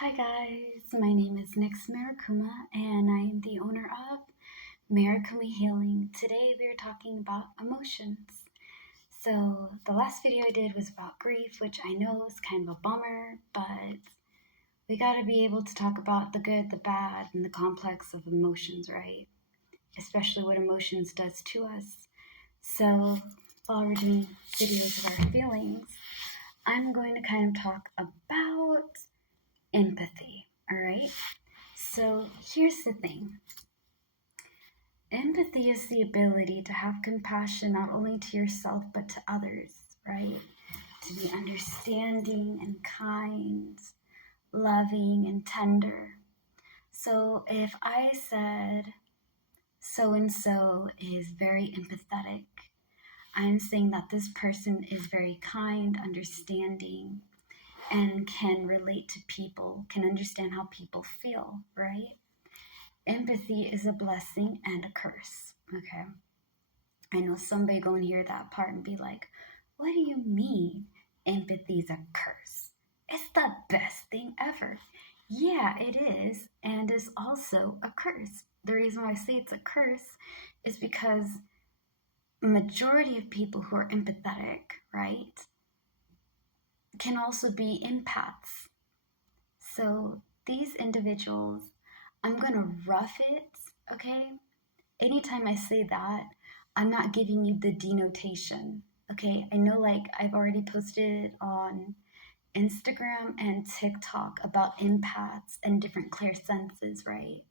Hi guys, my name is Nix Marikuma and I am the owner of Marikuma Healing. Today we are talking about emotions. So the last video I did was about grief, which I know is kind of a bummer, but we gotta be able to talk about the good, the bad, and the complex of emotions, right? Especially what emotions does to us. So while we're doing videos of our feelings, I'm going to kind of talk about empathy. All right. So here's the thing. Empathy is the ability to have compassion not only to yourself but to others, right? To be understanding and kind, loving and tender. So if I said so and so is very empathetic, I'm saying that this person is very kind, understanding, and can relate to people, can understand how people feel, right? Empathy is a blessing and a curse, okay? I know somebody going to hear that part and be like, what do you mean empathy is a curse? It's the best thing ever. Yeah, it is, and it's also a curse. The reason why I say it's a curse is because majority of people who are empathetic, right, can also be empaths. So these individuals, I'm going to rough it, okay? Anytime I say that, I'm not giving you the denotation, okay? I know, like, I've already posted on Instagram and TikTok about empaths and different clairsenses, right?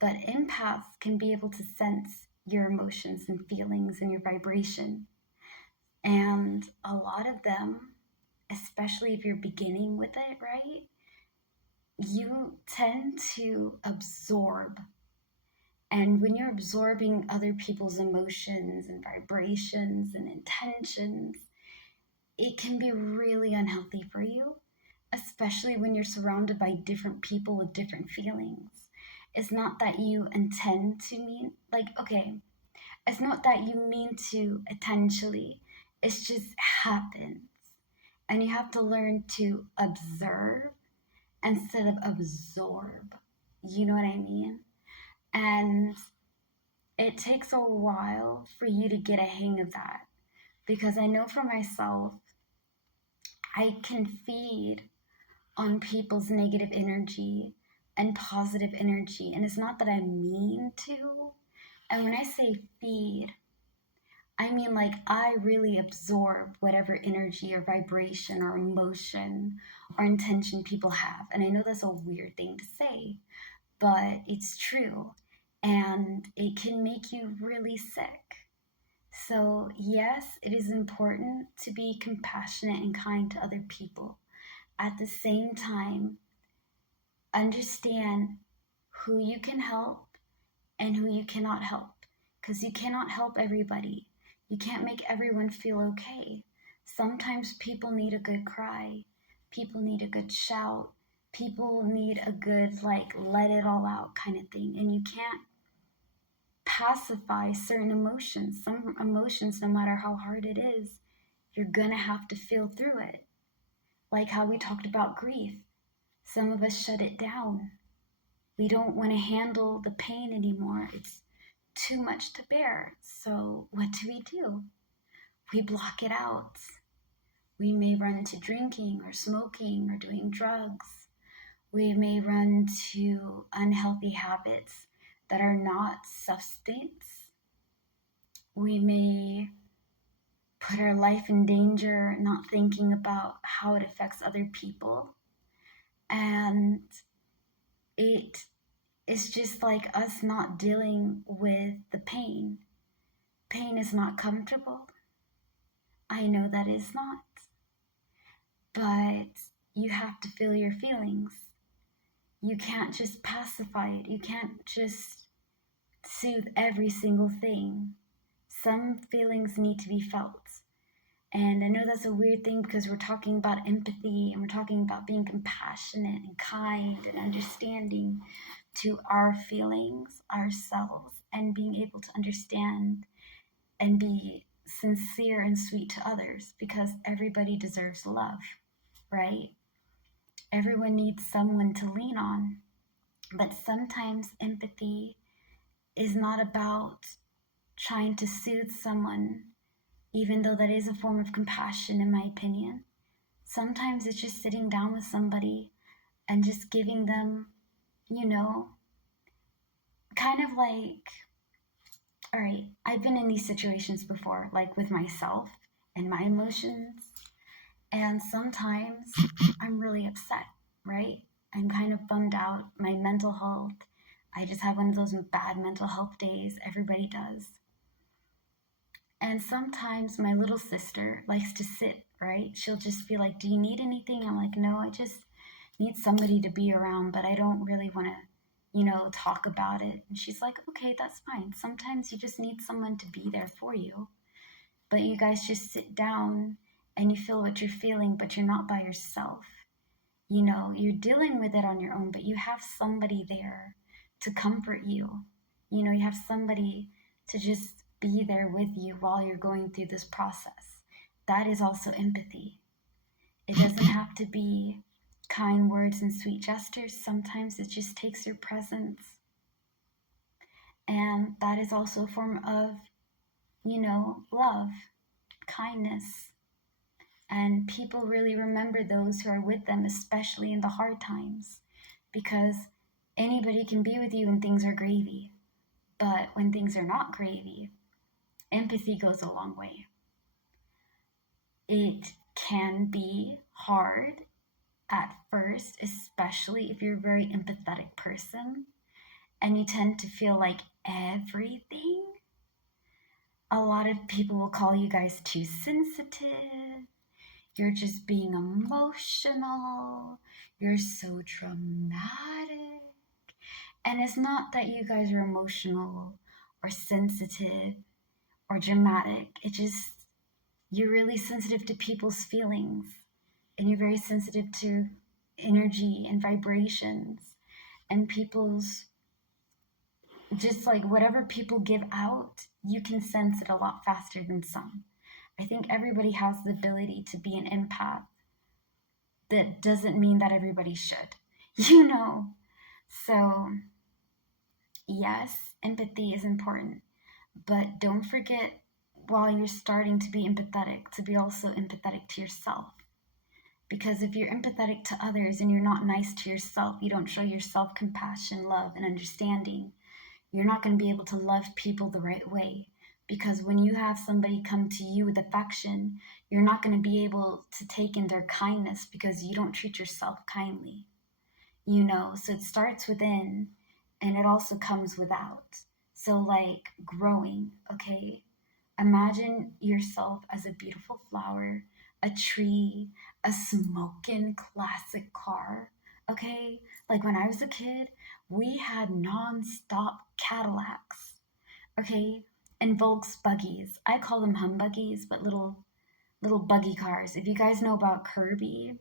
But empaths can be able to sense your emotions and feelings and your vibration. And a lot of them, especially if you're beginning with it, right? You tend to absorb. And when you're absorbing other people's emotions and vibrations and intentions, it can be really unhealthy for you, especially when you're surrounded by different people with different feelings. It's not that you intend to mean, like, okay, it's not that you mean to intentionally, it's just happens. And you have to learn to observe instead of absorb. You know what I mean? And it takes a while for you to get a hang of that, because I know for myself, I can feed on people's negative energy and positive energy. And it's not that I mean to. And when I say feed, I mean, like, I really absorb whatever energy or vibration or emotion or intention people have. And I know that's a weird thing to say, but it's true. And it can make you really sick. So, yes, it is important to be compassionate and kind to other people. At the same time, understand who you can help and who you cannot help, because you cannot help everybody. You can't make everyone feel okay. Sometimes people need a good cry. People need a good shout. People need a good, like, let it all out kind of thing. And you can't pacify certain emotions. Some emotions, no matter how hard it is, you're gonna have to feel through it. Like how we talked about grief. Some of us shut it down. We don't want to handle the pain anymore. It's too much to bear. So what do? We block it out. We may run into drinking or smoking or doing drugs. We may run to unhealthy habits that are not substance. We may put our life in danger, not thinking about how it affects other people. And it is just like us not dealing with the pain. Pain is not comfortable. I know that is not. But you have to feel your feelings. You can't just pacify it. You can't just soothe every single thing. Some feelings need to be felt. And I know that's a weird thing because we're talking about empathy and we're talking about being compassionate and kind and understanding to our feelings, ourselves, and being able to understand and be sincere and sweet to others, because everybody deserves love, right? Everyone needs someone to lean on. But sometimes empathy is not about trying to soothe someone, even though that is a form of compassion, in my opinion. Sometimes it's just sitting down with somebody and just giving them, kind of like, all right, I've been in these situations before, like with myself and my emotions. And sometimes I'm really upset, right? I'm kind of bummed out. My mental health, I just have one of those bad mental health days. Everybody does. And sometimes my little sister likes to sit, right? She'll just be like, do you need anything? I'm like, no, I just need somebody to be around, but I don't really want to, talk about it. And she's like, okay, that's fine. Sometimes you just need someone to be there for you. But you guys just sit down and you feel what you're feeling, but you're not by yourself. You're dealing with it on your own, but you have somebody there to comfort you. You have somebody to just be there with you while you're going through this process. That is also empathy. It doesn't have to be kind words and sweet gestures. Sometimes it just takes your presence. And that is also a form of, love, kindness. And people really remember those who are with them, especially in the hard times, because anybody can be with you when things are gravy. But when things are not gravy, empathy goes a long way. It can be hard at first, especially if you're a very empathetic person and you tend to feel like everything. A lot of people will call you guys too sensitive. You're just being emotional. You're so dramatic. And it's not that you guys are emotional or sensitive or dramatic. It just, you're really sensitive to people's feelings. And you're very sensitive to energy and vibrations and people's, just like whatever people give out, you can sense it a lot faster than some. I think everybody has the ability to be an empath. That doesn't mean that everybody should, So, yes, empathy is important, but don't forget while you're starting to be empathetic, to be also empathetic to yourself. Because if you're empathetic to others and you're not nice to yourself, you don't show yourself compassion, love, and understanding, you're not going to be able to love people the right way. Because when you have somebody come to you with affection, you're not going to be able to take in their kindness because you don't treat yourself kindly. So it starts within and it also comes without. So like growing, okay? Imagine yourself as a beautiful flower, a tree, a smoking classic car, okay? Like when I was a kid, we had non-stop Cadillacs, okay? And Volks buggies. I call them humbuggies, but little buggy cars. If you guys know about Kirby,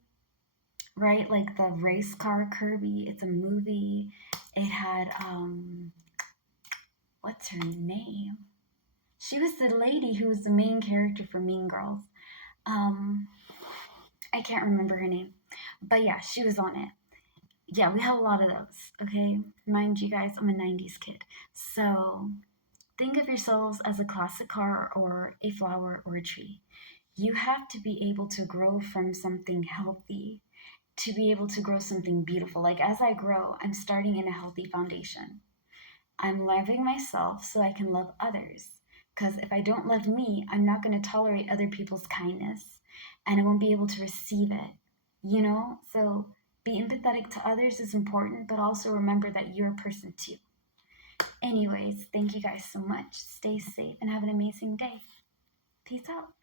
right? Like the race car Kirby, it's a movie. It had, what's her name? She was the lady who was the main character for Mean Girls. I can't remember her name. But yeah, she was on it. Yeah, we have a lot of those, okay? Mind you guys, I'm a 90s kid. So think of yourselves as a classic car or a flower or a tree. You have to be able to grow from something healthy to be able to grow something beautiful. Like as I grow, I'm starting in a healthy foundation. I'm loving myself so I can love others. Because if I don't love me, I'm not going to tolerate other people's kindness and I won't be able to receive it, So be empathetic to others is important, but also remember that you're a person too. Anyways, thank you guys so much. Stay safe and have an amazing day. Peace out.